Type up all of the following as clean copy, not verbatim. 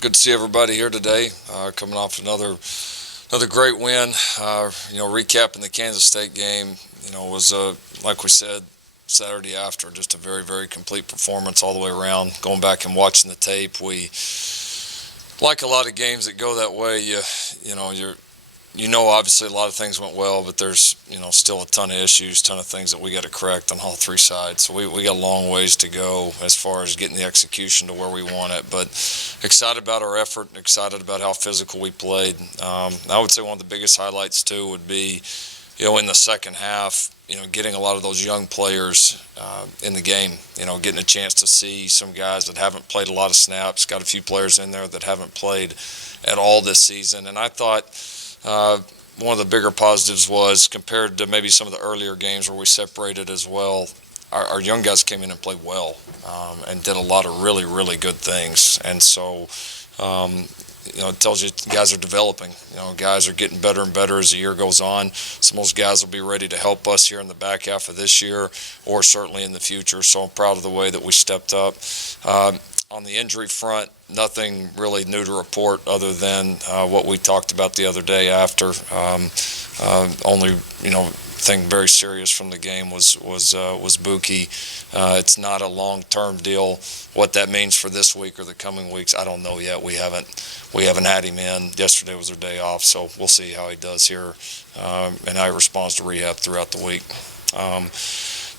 Good to see everybody here today. Coming off another great win. Recapping the Kansas State game. Was like we said Saturday after, just a very complete performance all the way around. Going back and watching the tape, we like a lot of games that go that way. Obviously a lot of things went well, but there's still a ton of issues, ton of things that we got to correct on all three sides. So we got a long ways to go as far as getting the execution to where we want it. But excited about our effort, excited about how physical we played. I would say one of the biggest highlights too would be, in the second half, getting a lot of those young players in the game. Getting a chance to see some guys that haven't played a lot of snaps. Got a few players in there that haven't played at all this season, and I thought. One of the bigger positives was, compared to maybe some of the earlier games where we separated as well, our young guys came in and played well and did a lot of really good things. And so, it tells you guys are developing. Guys are getting better and better as the year goes on. Some of those guys will be ready to help us here in the back half of this year or certainly in the future. So I'm proud of the way that we stepped up. On the injury front, nothing really new to report other than what we talked about the other day after. Only thing very serious from the game was Buki. It's not a long-term deal. What that means for this week or the coming weeks, I don't know yet. We haven't had him in. Yesterday was their day off, so we'll see how he does here and how he responds to rehab throughout the week.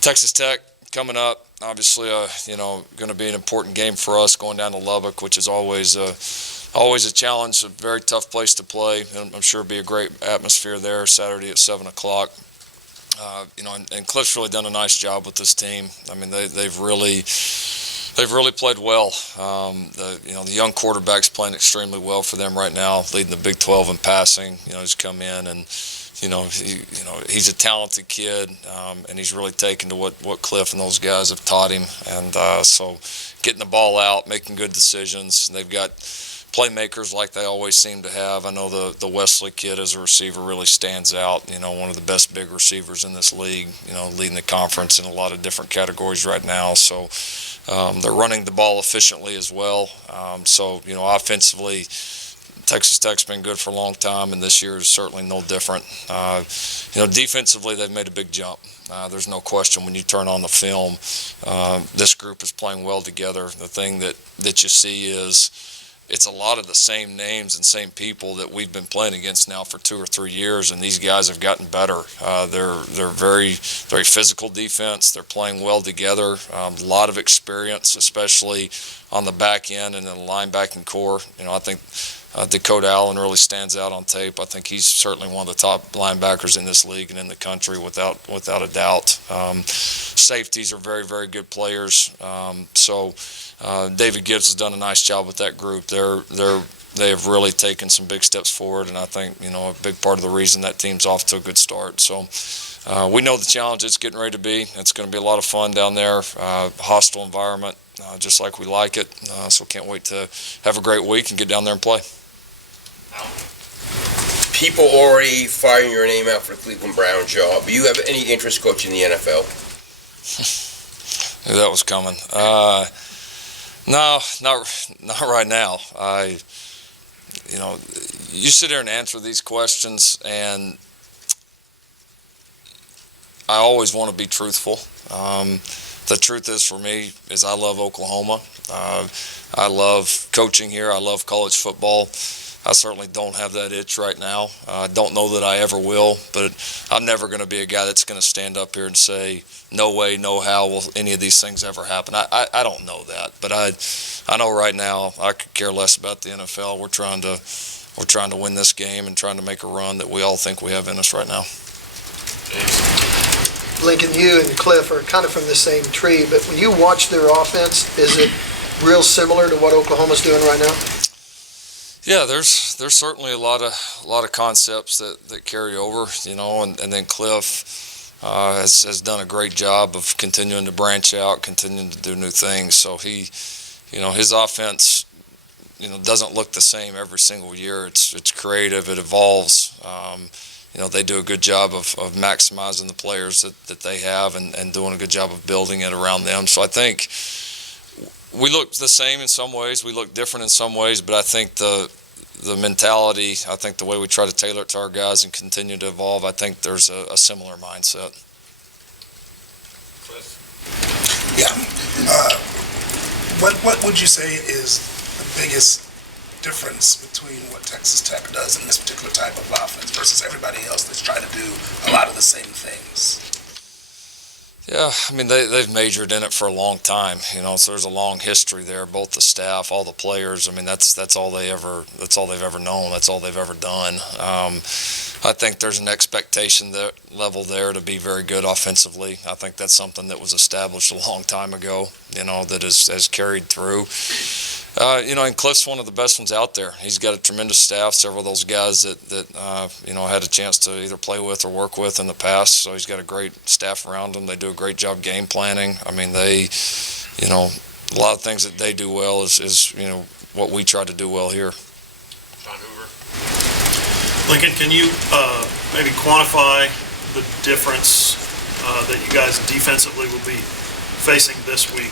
Texas Tech coming up. Obviously, going to be an important game for us going down to Lubbock, which is always a challenge, a very tough place to play. And I'm sure it'll be a great atmosphere there Saturday at 7 o'clock. And Cliff's really done a nice job with this team. I mean, they've really played well. The young quarterback's playing extremely well for them right now, leading the Big 12 in passing. He's come in and. He's a talented kid, and he's really taken to what Cliff and those guys have taught him. And so getting the ball out, making good decisions. They've got playmakers like they always seem to have. I know the Wesley kid as a receiver really stands out. One of the best big receivers in this league, leading the conference in a lot of different categories right now. So they're running the ball efficiently as well. Offensively, Texas Tech's been good for a long time, and this year is certainly no different. Defensively, they've made a big jump. There's no question when you turn on the film, this group is playing well together. The thing that you see is it's a lot of the same names and same people that we've been playing against now for 2 or 3 years, and these guys have gotten better. They're very physical defense. They're playing well together. A lot of experience, especially on the back end and in the linebacking core. I think Dakota Allen really stands out on tape. I think he's certainly one of the top linebackers in this league and in the country without a doubt. Safeties are very good players. David Gibbs has done a nice job with that group. They have really taken some big steps forward, and I think a big part of the reason that team's off to a good start. So we know the challenge it's getting ready to be. It's going to be a lot of fun down there. Hostile environment, just like we like it. So can't wait to have a great week and get down there and play. People already firing your name out for the Cleveland Brown job. Do you have any interest coaching the NFL? Knew that was coming. No, not right now. You sit there and answer these questions, and I always want to be truthful. The truth is, for me, is I love Oklahoma. I love coaching here. I love college football. I certainly don't have that itch right now. I don't know that I ever will, but I'm never going to be a guy that's going to stand up here and say, no way, no how will any of these things ever happen. I don't know that, but I know right now I could care less about the NFL. We're trying to win this game and trying to make a run that we all think we have in us right now. Lincoln, you and Cliff are kind of from the same tree, but when you watch their offense, is it real similar to what Oklahoma's doing right now? Yeah, there's certainly a lot of concepts that carry over, and then Cliff has done a great job of continuing to branch out, continuing to do new things. So his offense, doesn't look the same every single year. It's creative, it evolves. They do a good job of maximizing the players that they have and doing a good job of building it around them. So I think We look the same in some ways. We look different in some ways, but I think the mentality, I think the way we try to tailor it to our guys and continue to evolve, I think there's a similar mindset. Yeah. What would you say is the biggest difference between what Texas Tech does in this particular type of offense versus everybody else that's trying to do a lot of the same things? Yeah, I mean, they've majored in it for a long time, so there's a long history there, both the staff, all the players. I mean, that's all they've ever known. That's all they've ever done. I think there's an expectation level there to be very good offensively. I think that's something that was established a long time ago, that has carried through. And Cliff's one of the best ones out there. He's got a tremendous staff, several of those guys that had a chance to either play with or work with in the past. So he's got a great staff around him. They do a great job game planning. I mean, a lot of things that they do well is what we try to do well here. John Hoover. Lincoln, can you maybe quantify the difference that you guys defensively will be facing this week?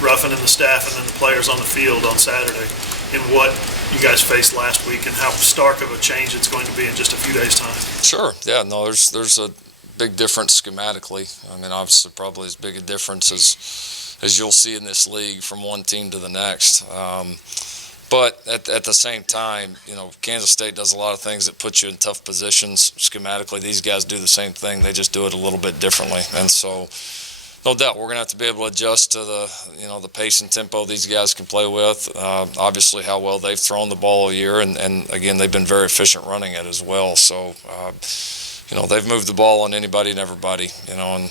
Ruffin and the staff and then the players on the field on Saturday in what you guys faced last week and how stark of a change it's going to be in just a few days' time. Sure. Yeah, no, there's a big difference schematically. I mean, obviously probably as big a difference as you'll see in this league from one team to the next. But at the same time, Kansas State does a lot of things that put you in tough positions schematically. These guys do the same thing. They just do it a little bit differently. And so no doubt we're going to have to be able to adjust to the pace and tempo these guys can play with. Obviously how well they've thrown the ball all year, and again, they've been very efficient running it as well. So, they've moved the ball on anybody and everybody, and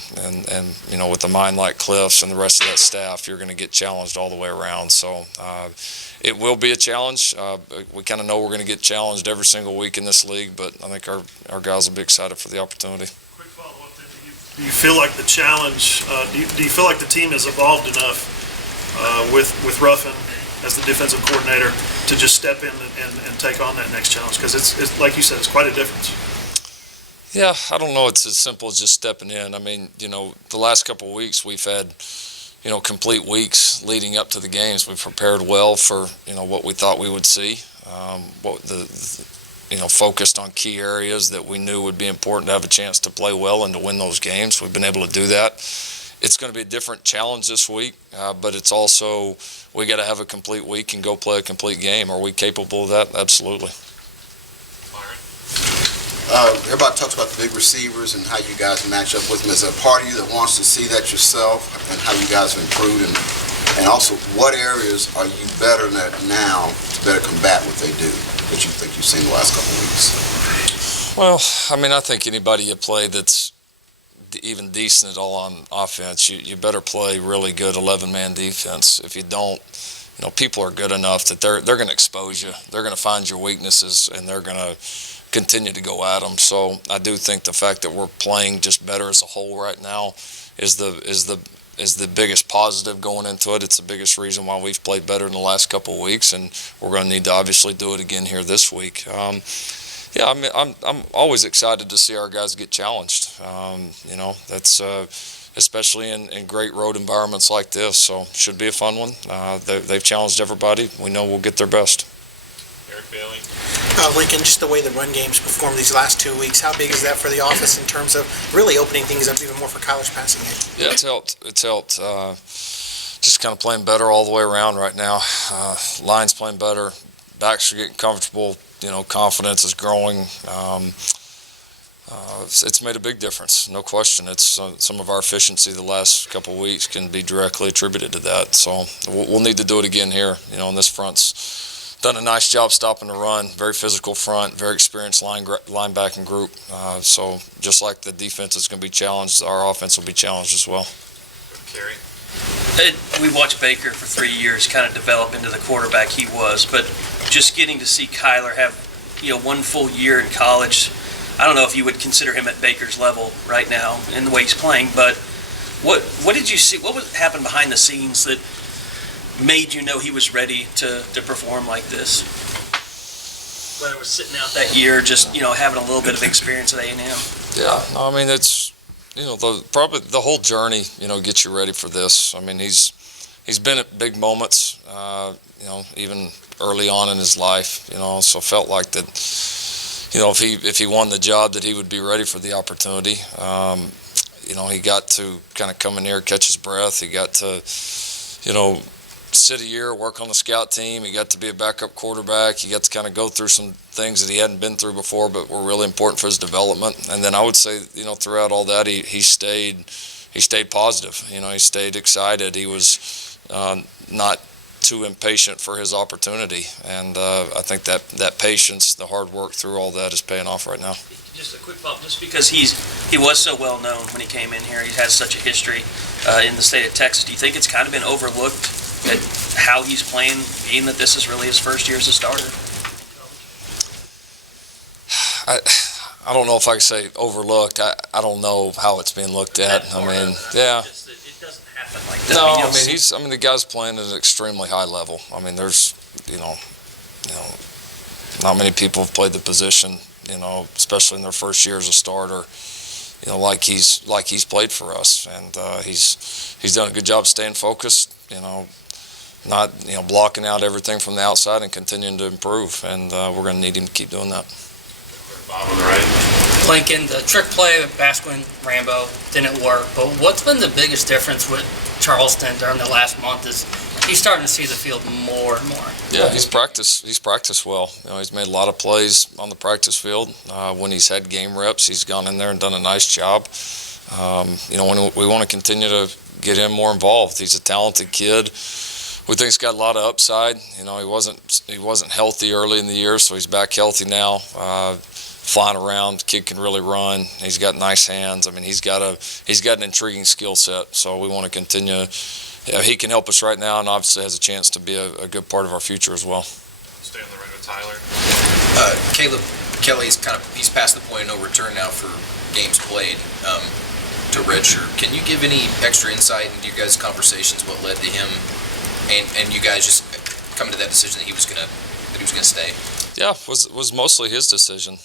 with a mind like Cliff's and the rest of that staff, you're going to get challenged all the way around. So it will be a challenge. We kind of know we're going to get challenged every single week in this league, but I think our guys will be excited for the opportunity. Do you feel like the challenge, do you feel like the team has evolved enough with Ruffin as the defensive coordinator to just step in and take on that next challenge? Because it's like you said, it's quite a difference. Yeah, I don't know it's as simple as just stepping in. I mean, the last couple of weeks we've had, complete weeks leading up to the games. We've prepared well for, what we thought we would see, focused on key areas that we knew would be important to have a chance to play well and to win those games. We've been able to do that. It's going to be a different challenge this week, but it's also we got to have a complete week and go play a complete game. Are we capable of that? Absolutely. Everybody talks about the big receivers and how you guys match up with them. Is there a part of you that wants to see that yourself and how you guys have improved? And also, what areas are you better at now to better combat what they do that you think you've seen the last couple of weeks? Well, I mean, I think anybody you play that's even decent at all on offense, you better play really good 11-man defense. If you don't, people are good enough that they're going to expose you. They're going to find your weaknesses, and they're going to continue to go at them. So I do think the fact that we're playing just better as a whole right now is the biggest positive going into it. It's the biggest reason why we've played better in the last couple of weeks, and we're going to need to obviously do it again here this week. I mean, I'm always excited to see our guys get challenged. That's especially in great road environments like this. So should be a fun one. They've challenged everybody. We know we'll get their best. Eric Bailey. Lincoln, just the way the run game's performed these last 2 weeks, how big is that for the office in terms of really opening things up even more for college passing game? Yeah, it's helped. Just kind of playing better all the way around right now. Line's playing better. Backs are getting comfortable. Confidence is growing. It's made a big difference, no question. It's some of our efficiency the last couple of weeks can be directly attributed to that. So we'll need to do it again here. And this front's done a nice job stopping the run. Very physical front, very experienced linebacking group. So just like the defense is going to be challenged, our offense will be challenged as well. Kerry. We watched Baker for 3 years kind of develop into the quarterback he was, but just getting to see Kyler have, 1 full year in college, I don't know if you would consider him at Baker's level right now in the way he's playing, but what did you see? What happened behind the scenes that made you know he was ready to perform like this? Whether it was sitting out that year, just, having a little bit of experience at A&M. Yeah, I mean, it's, probably the whole journey, gets you ready for this. I mean, he's he's been at big moments, even early on in his life, so felt like that, if he won the job that he would be ready for the opportunity. He got to kind of come in here, catch his breath. He got to, sit a year, work on the scout team. He got to be a backup quarterback. He got to kind of go through some things that he hadn't been through before, but were really important for his development. And then I would say, throughout all that, he stayed positive. He stayed excited. He was not too impatient for his opportunity. And I think that patience, the hard work through all that is paying off right now. Just a quick follow-up, just because he was so well known when he came in here, he has such a history in the state of Texas. Do you think it's kind of been overlooked at how he's playing, being that this is really his first year as a starter? I don't know if I can say overlooked. I don't know how it's being looked at. Yeah. It doesn't happen like that. No, the guy's playing at an extremely high level. There's, not many people have played the position, especially in their first year as a starter, like he's played for us. And he's done a good job staying focused, not, blocking out everything from the outside and continuing to improve. And we're going to need him to keep doing that. Bob on the right. Lincoln, the trick play with Basquin Rambo didn't work, but what's been the biggest difference with Charleston during the last month is he's starting to see the field more and more. Yeah, he's practiced well. He's made a lot of plays on the practice field. When he's had game reps, he's gone in there and done a nice job. When we want to continue to get him more involved. He's a talented kid. We think he's got a lot of upside. He wasn't healthy early in the year, so he's back healthy now. Flying around, kid can really run. He's got nice hands. He's got an intriguing skill set. So we want to continue. He can help us right now, and obviously has a chance to be a good part of our future as well. Stay on the right with Tyler. Caleb Kelly's he's past the point of no return now for games played to redshirt. Can you give any extra insight into your guys' conversations? What led to him and you guys just coming to that decision that he was gonna stay? Yeah, was mostly his decision.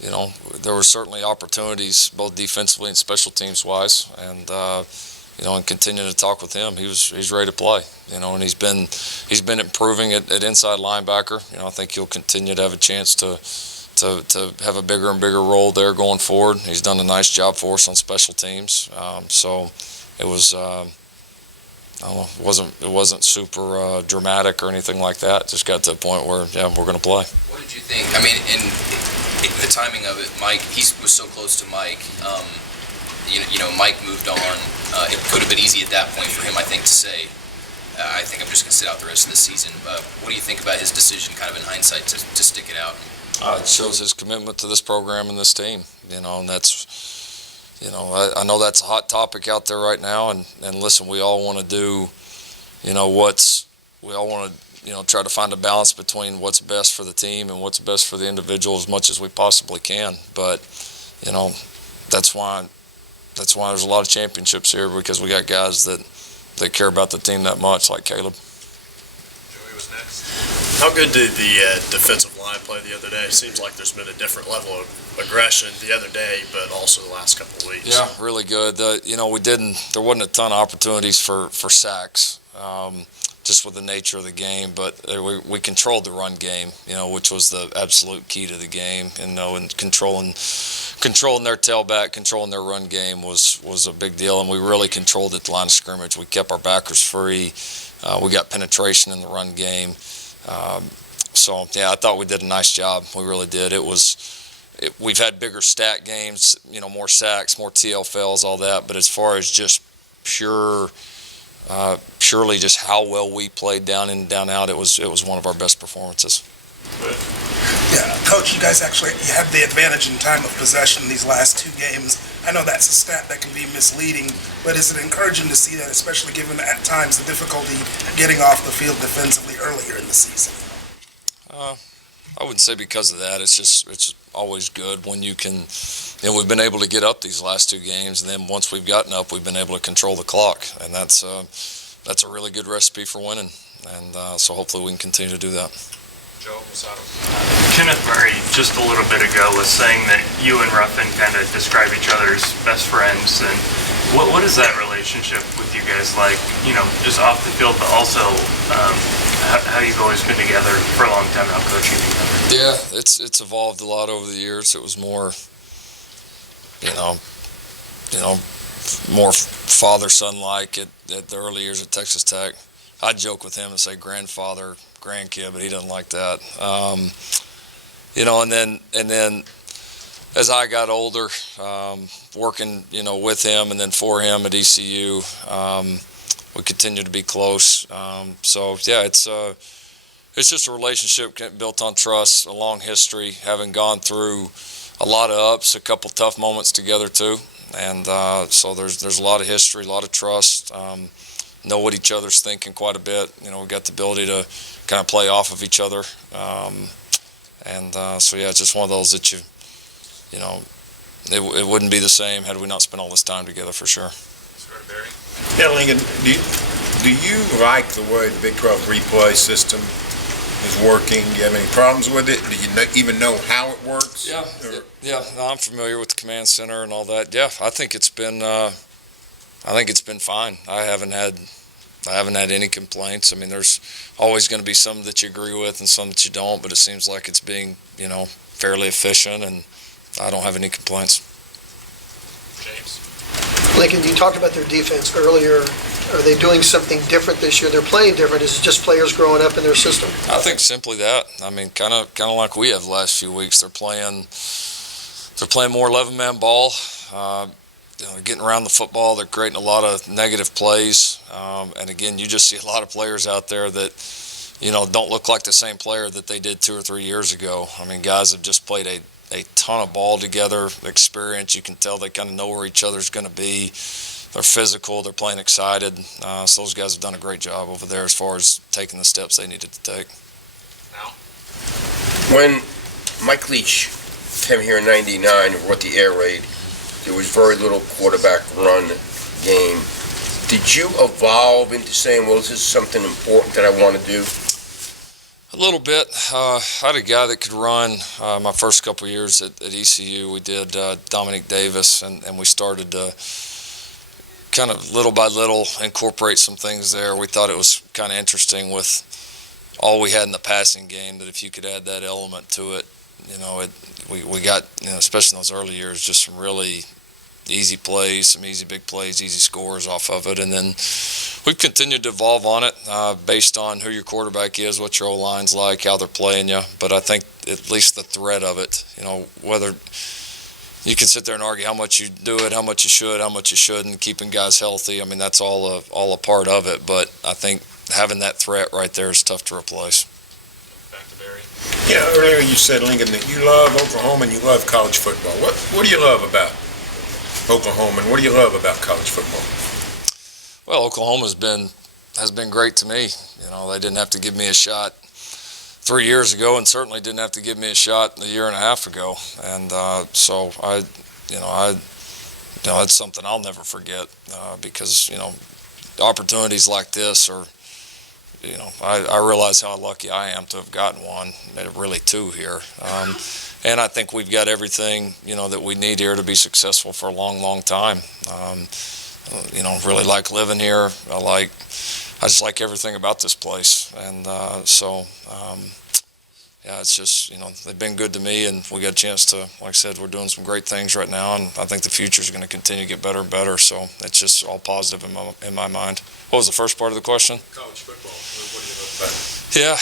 There were certainly opportunities both defensively and special teams wise, and and continuing to talk with him, he's ready to play. And he's been improving at inside linebacker. I think he'll continue to have a chance to have a bigger and bigger role there going forward. He's done a nice job for us on special teams. So it was. It wasn't super dramatic or anything like that. Just got to a point where, we're going to play. What did you think? In the timing of it, Mike, he was so close to Mike. Mike moved on. It could have been easy at that point for him, I think, to say, I think I'm just going to sit out the rest of the season. What do you think about his decision, kind of in hindsight, to stick it out? It shows his commitment to this program and this team. And that's. I know that's a hot topic out there right now, and listen, we all want to do, we all want to, try to find a balance between what's best for the team and what's best for the individual as much as we possibly can. But, that's why there's a lot of championships here, because we got guys that care about the team that much, like Caleb. Joey was next. How good did the defensive line play the other day? It seems like there's been a different level of aggression the other day, but also the last couple of weeks. Yeah, really good. There wasn't a ton of opportunities for sacks, just with the nature of the game, but we controlled the run game, which was the absolute key to the game, and controlling their tailback, controlling their run game was a big deal, and we really controlled at the line of scrimmage. We kept our backers free. We got penetration in the run game. I thought we did a nice job. We really did. We've had bigger stat games, more sacks, more TFLs, all that. But as far as just purely just how well we played down in and down out, it was one of our best performances. Yeah, Coach, you guys actually had the advantage in time of possession in these last two games. I know that's a stat that can be misleading, but is it encouraging to see that, especially given at times the difficulty getting off the field defensively earlier in the season? I wouldn't say because of that. It's always good when you can. We've been able to get up these last two games, and then once we've gotten up, we've been able to control the clock, and that's a really good recipe for winning. And so hopefully we can continue to do that. Joe Masato. Kenneth Murray just a little bit ago was saying that you and Ruffin kind of describe each other as best friends, and What is that relationship with you guys like? You know, just off the field, but also how you've always been together for a long time now, coaching together. Yeah, it's evolved a lot over the years. It was more, you know, more father-son like at the early years at Texas Tech. I joke with him and say grandfather, grandkid, but he doesn't like that. You know, and then as I got older, working, you know, with him and then for him at ECU, we continue to be close. So yeah, it's just a relationship built on trust, a long history, having gone through a lot of ups, a couple tough moments together too. And so there's a lot of history, a lot of trust. Know what each other's thinking quite a bit. You know, we've got the ability to kind of play off of each other. So yeah, it's just one of those that you know, it wouldn't be the same had we not spent all this time together for sure. Barry? Yeah, Lincoln, do you like the way the Big 12 replay system is working? Do you have any problems with it? Do you even know how it works? Yeah, no, I'm familiar with the command center and all that. Yeah, I think it's been fine. I haven't had any complaints. I mean, there's always going to be some that you agree with and some that you don't, but it seems like it's being, you know, fairly efficient, and I don't have any complaints. James? Lincoln, you talked about their defense earlier. Are they doing something different this year? They're playing different. Is it just players growing up in their system? I think simply that. I mean, kind of like we have the last few weeks. They're playing more 11-man ball. You know, getting around the football. They're creating a lot of negative plays. And again, you just see a lot of players out there that, you know, don't look like the same player that they did 2 or 3 years ago. I mean, guys have just played a ton of ball together, experience. You can tell they kind of know where each other's going to be. They're physical. They're playing excited. So those guys have done a great job over there as far as taking the steps they needed to take. Now? When Mike Leach came here in '99 and brought the air raid, there was very little quarterback run game. Did you evolve into saying, well, this is something important that I want to do? A little bit. I had a guy that could run my first couple of years at ECU. We did Dominic Davis, and we started to kind of little by little incorporate some things there. We thought it was kind of interesting with all we had in the passing game, that if you could add that element to it, you know, we got, you know, especially in those early years, just some really easy plays, some easy big plays, easy scores off of it. And then we've continued to evolve on it based on who your quarterback is, what your O-line's like, how they're playing you. But I think at least the threat of it, you know, whether you can sit there and argue how much you do it, how much you should, how much you shouldn't, keeping guys healthy. I mean, that's all a part of it. But I think having that threat right there is tough to replace. Back to Barry. Yeah, earlier you said, Lincoln, that you love Oklahoma and you love college football. What do you love about Oklahoma, and what do you love about college football? Well, Oklahoma has been great to me. You know, they didn't have to give me a shot 3 years ago, and certainly didn't have to give me a shot a year and a half ago. And so that's something I'll never forget because, you know, opportunities like this are, you know, I realize how lucky I am to have gotten one, really two here. And I think we've got everything, you know, that we need here to be successful for a long, long time. You know, really like living here. I just like everything about this place. And yeah, it's just, you know, they've been good to me, and we got a chance to, like I said, we're doing some great things right now, and I think the future is going to continue to get better and better. So it's just all positive in my mind. What was the first part of the question? College football. What do you love about it? Yeah,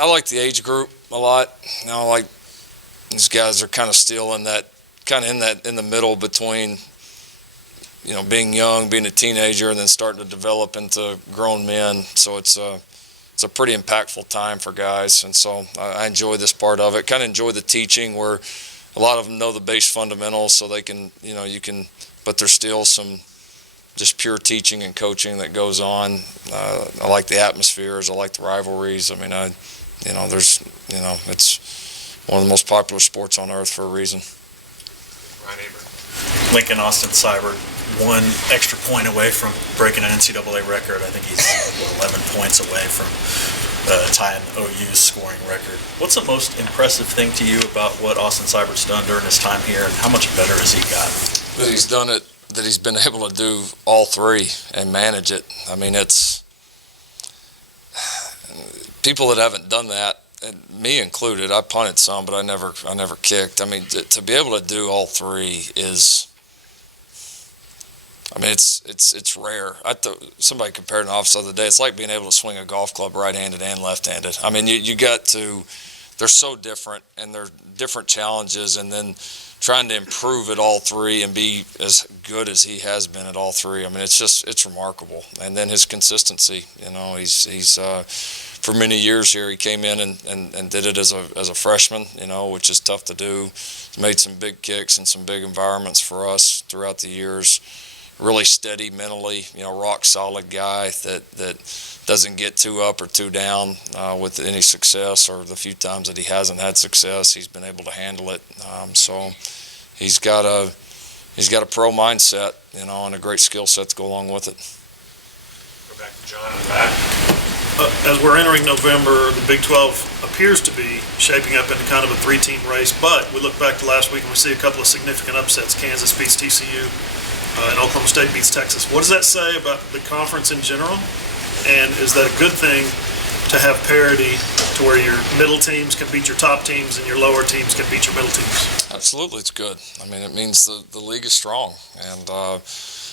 I like the age group a lot. You know, like these guys are kind of still in the middle between, you know, being young, being a teenager, and then starting to develop into grown men. So it's a pretty impactful time for guys, and so I enjoy this part of it. Kind of enjoy the teaching where a lot of them know the base fundamentals, so they can, you know, but there's still some just pure teaching and coaching that goes on. I like the atmospheres. I like the rivalries. I mean, it's one of the most popular sports on earth for a reason. Ryan Aber. Lincoln Austin Seibert, one extra point away from breaking an NCAA record. I think he's 11 points away from tying OU's scoring record. What's the most impressive thing to you about what Austin Seibert's done during his time here, and how much better has he gotten? That he's done it that he's been able to do all three and manage it. I mean, it's people that haven't done that, and me included. I punted some, but I never kicked. I mean, to be able to do all three is, I mean, it's rare. Somebody compared an office the other day. It's like being able to swing a golf club right-handed and left-handed. I mean, you got to. They're so different, and they're different challenges, and then trying to improve at all three and be as good as he has been at all three. I mean, it's remarkable. And then his consistency. You know, he's for many years here, he came in and did it as a freshman. You know, which is tough to do. He's made some big kicks in some big environments for us throughout the years. Really steady mentally, you know, rock solid guy that doesn't get too up or too down with any success, or the few times that he hasn't had success, he's been able to handle it. So he's got a pro mindset, you know, and a great skill set to go along with it. Go back to John in the back. As we're entering November, the Big 12 appears to be shaping up into kind of a three-team race, but we look back to last week and we see a couple of significant upsets. Kansas beats TCU. And Oklahoma State beats Texas. What does that say about the conference in general? And is that a good thing to have parity to where your middle teams can beat your top teams and your lower teams can beat your middle teams? Absolutely, it's good. I mean, it means the league is strong. And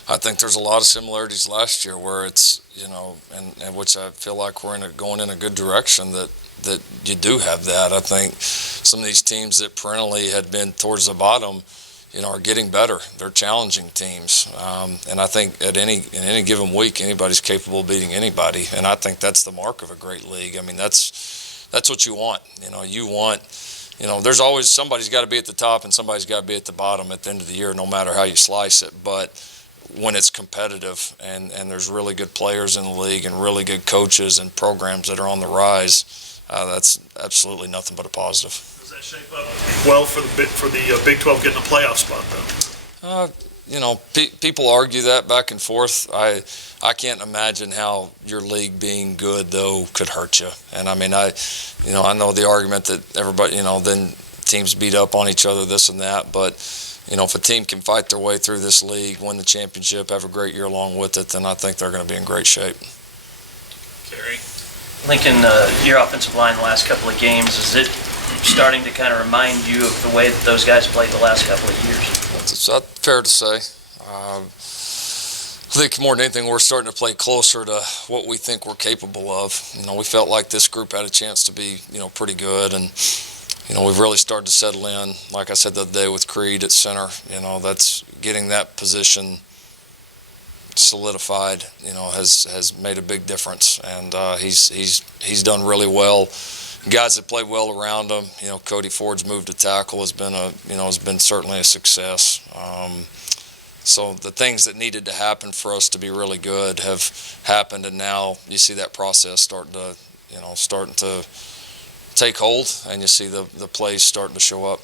I think there's a lot of similarities last year where it's, you know, and which I feel like we're going in a good direction that you do have that. I think some of these teams that perennially had been towards the bottom, you know, are getting better. They're challenging teams, and I think in any given week, anybody's capable of beating anybody. And I think that's the mark of a great league. I mean, that's what you want. You know, there's always somebody's got to be at the top and somebody's got to be at the bottom at the end of the year, no matter how you slice it. But when it's competitive and there's really good players in the league and really good coaches and programs that are on the rise, that's absolutely nothing but a positive. Does that shape up well for the Big 12 getting a playoff spot, though? You know, people argue that back and forth. I can't imagine how your league being good, though, could hurt you. And I mean, I know the argument that everybody, you know, then teams beat up on each other, this and that. But, you know, if a team can fight their way through this league, win the championship, have a great year along with it, then I think they're going to be in great shape. Carrie? Lincoln, your offensive line the last couple of games, is it starting to kind of remind you of the way that those guys played the last couple of years? It's fair to say. I think more than anything, we're starting to play closer to what we think we're capable of. You know, we felt like this group had a chance to be, you know, pretty good, and you know, we've really started to settle in. Like I said the other day with Creed at center, you know, that's getting that position solidified. You know, has made a big difference, and he's done really well. Guys that play well around him, you know, Cody Ford's move to tackle has been certainly a success. So the things that needed to happen for us to be really good have happened, and now you see that process starting to take hold, and you see the plays starting to show up.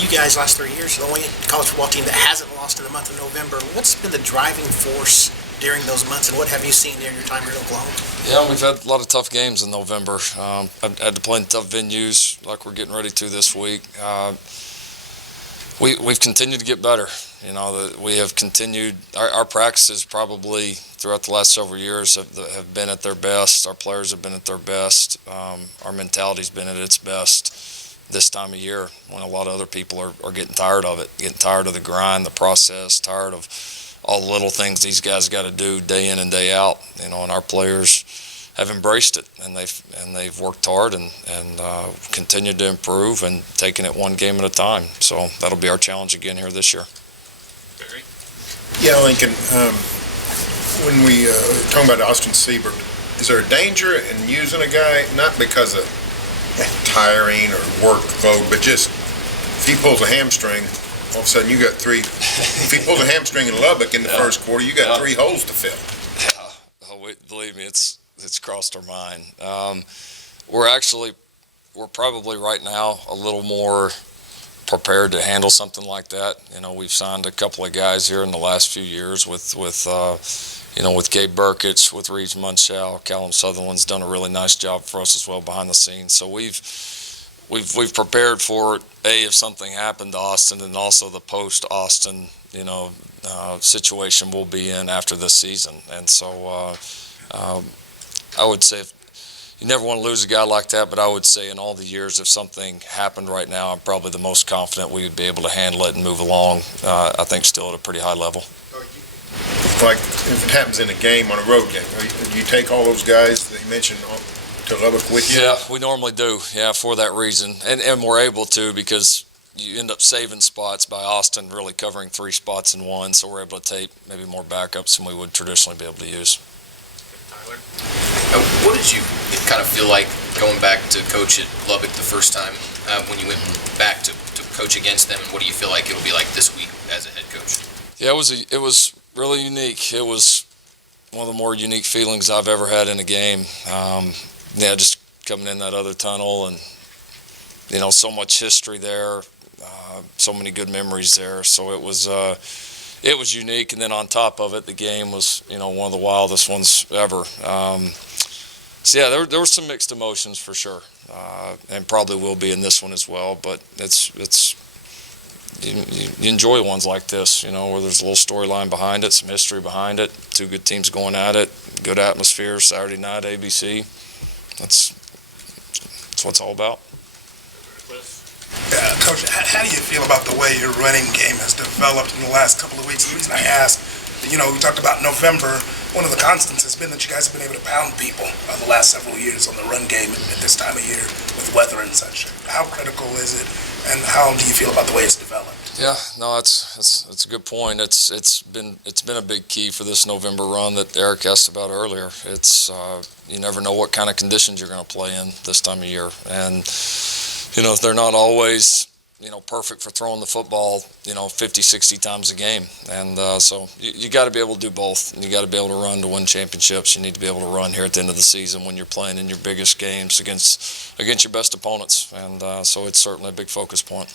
You guys, last 3 years, the only college football team that hasn't lost in the month of November. What's been the driving force during those months, and what have you seen during your time here in Oklahoma? Yeah, we've had a lot of tough games in November. I've had to play in tough venues like we're getting ready to this week. We've continued to get better. You know, we have continued. Our practices probably throughout the last several years have been at their best. Our players have been at their best. Our mentality's been at its best this time of year, when a lot of other people are getting tired of it, getting tired of the grind, the process, tired of all the little things these guys got to do day in and day out. You know, and our players have embraced it, and they've worked hard and continued to improve and taking it one game at a time. So that'll be our challenge again here this year. Barry? Yeah, Lincoln, when we talk about Austin Siebert, is there a danger in using a guy, not because of tiring or workload, but just if he pulls a hamstring, all of a sudden you got three. If he pulls a hamstring in Lubbock in the first quarter, you got 3 holes to fill. Yeah, believe me, it's crossed our mind. We're probably right now a little more prepared to handle something like that. You know, we've signed a couple of guys here in the last few years with Gabe Burkich, with Reeves Munchau. Callum Sutherland's done a really nice job for us as well behind the scenes. So we've prepared for if something happened to Austin, and also the post-Austin situation we'll be in after this season. And so I would say you never want to lose a guy like that, but I would say in all the years, if something happened right now, I'm probably the most confident we would be able to handle it and move along, I think still at a pretty high level. Like if it happens in a game, on a road game, do you take all those guys that you mentioned to Lubbock with you? Yeah, we normally do, for that reason. And we're able to because you end up saving spots by Austin really covering 3 spots in one, so we're able to take maybe more backups than we would traditionally be able to use. Tyler? What did you kind of feel like going back to coach at Lubbock the first time when you went back to coach against them, and what do you feel like it'll be like this week as a head coach? Yeah, it was really unique. It was one of the more unique feelings I've ever had in a game. Just coming in that other tunnel and, so much history there, so many good memories there. So it was unique. And then on top of it, the game was, one of the wildest ones ever. There were some mixed emotions for sure, and probably will be in this one as well. But you enjoy ones like this, where there's a little storyline behind it, some history behind it, 2 good teams going at it, good atmosphere, Saturday night, ABC. That's what it's all about. Coach, how do you feel about the way your running game has developed in the last couple of weeks? The reason I ask, we talked about November. One of the constants has been that you guys have been able to pound people the last several years on the run game at this time of year with weather and such. How critical is it, and how do you feel about the way it's developed? Yeah, no, that's a good point. It's been a big key for this November run that Eric asked about earlier. It's you never know what kind of conditions you're going to play in this time of year, and they're not always perfect for throwing the football 50, 60 times a game, and so you got to be able to do both. You got to be able to run to win championships. You need to be able to run here at the end of the season when you're playing in your biggest games against your best opponents, and so it's certainly a big focus point.